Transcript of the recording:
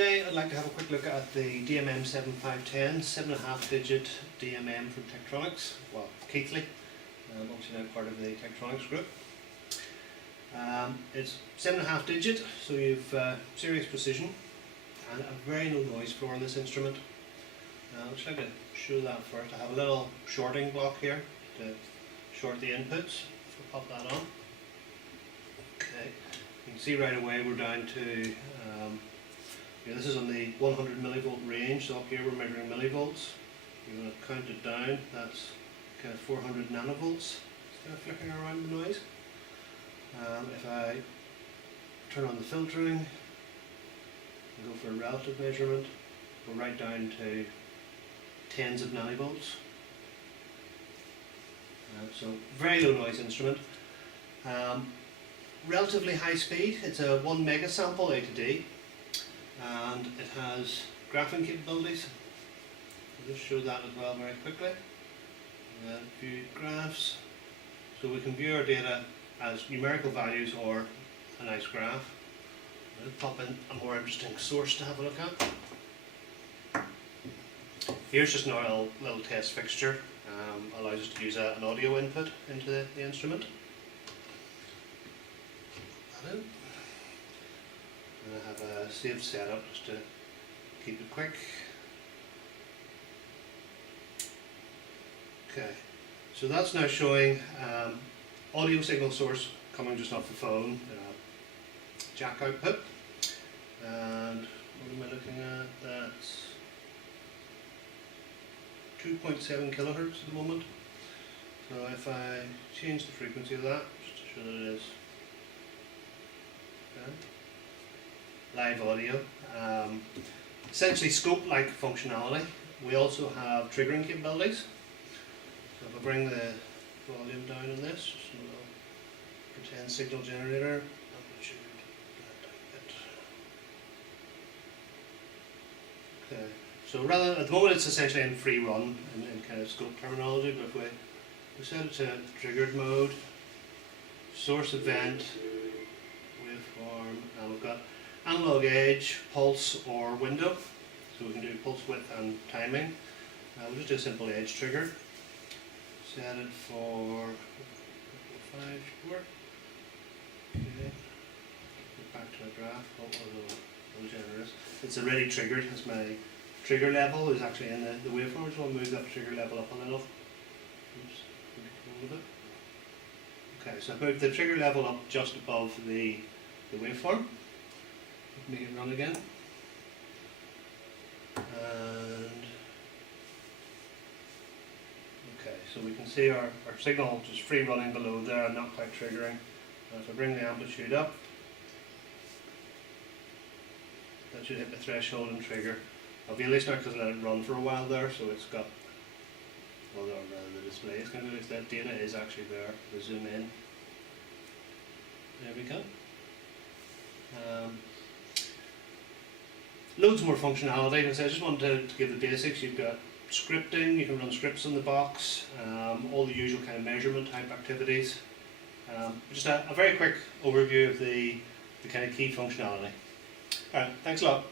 Today I'd like to have a quick look at the DMM 7510, 7.5 digit DMM from Tektronix, well, Keithley, obviously now part of the Tektronix group. It's 7.5 digit, so you've serious precision and a very low noise floor on this instrument. I'll just like to show that first. I have a little shorting block here to short the inputs, so pop that on. Okay, you can see right away we're down to this is on the 100 millivolt range, so up here we're measuring millivolts. You're going to count it down, that's kind of 400 nanovolts. It's kind of flicking around the noise. If I turn on the filtering and go for a relative measurement, we're right down to tens of nanovolts. So very low noise instrument. Relatively high speed, it's a 1 megasample A to D. And it has graphing capabilities. I'll just show that as well very quickly. View graphs. So we can view our data as numerical values or a nice graph. I'll pop in a more interesting source to have a look at. Here's just another little test fixture. Allows us to use an audio input into the instrument. Put that in. And I have a saved setup just to keep it quick. Okay, so that's now showing audio signal source coming just off the phone, jack output, and what am I looking at? That's 2.7 kilohertz at the moment. So if I change the frequency of that, just to show that it is live audio, essentially scope-like functionality. We also have triggering capabilities. So if I bring the volume down on this, just a little pretend signal generator, amplitude, okay. So at the moment it's essentially in free run in kind of scope terminology, but if we set it to triggered mode, source event, waveform, and we've got analog edge, pulse or window, so we can do pulse width and timing. We'll just do a simple edge trigger. Set it for 5, sure. Okay. Get back to a graph. Oh, generous. It's already triggered. As my trigger level is actually in the waveform, so I'll move that trigger level up a little. Oops, hold it. Okay, so I've moved the trigger level up just above the waveform. Make it run again, and okay, so we can see our signal just free running below there and not quite triggering. And if I bring the amplitude up, that should hit the threshold and trigger. Obviously it's not because I let it run for a while there, so it's got, well, rather the display is going to release that data is actually there. We zoom in. There we go. Loads more functionality, because I just wanted to give the basics. You've got scripting, you can run scripts on the box, all the usual kind of measurement type activities. Just a very quick overview of the kind of key functionality. Alright, thanks a lot.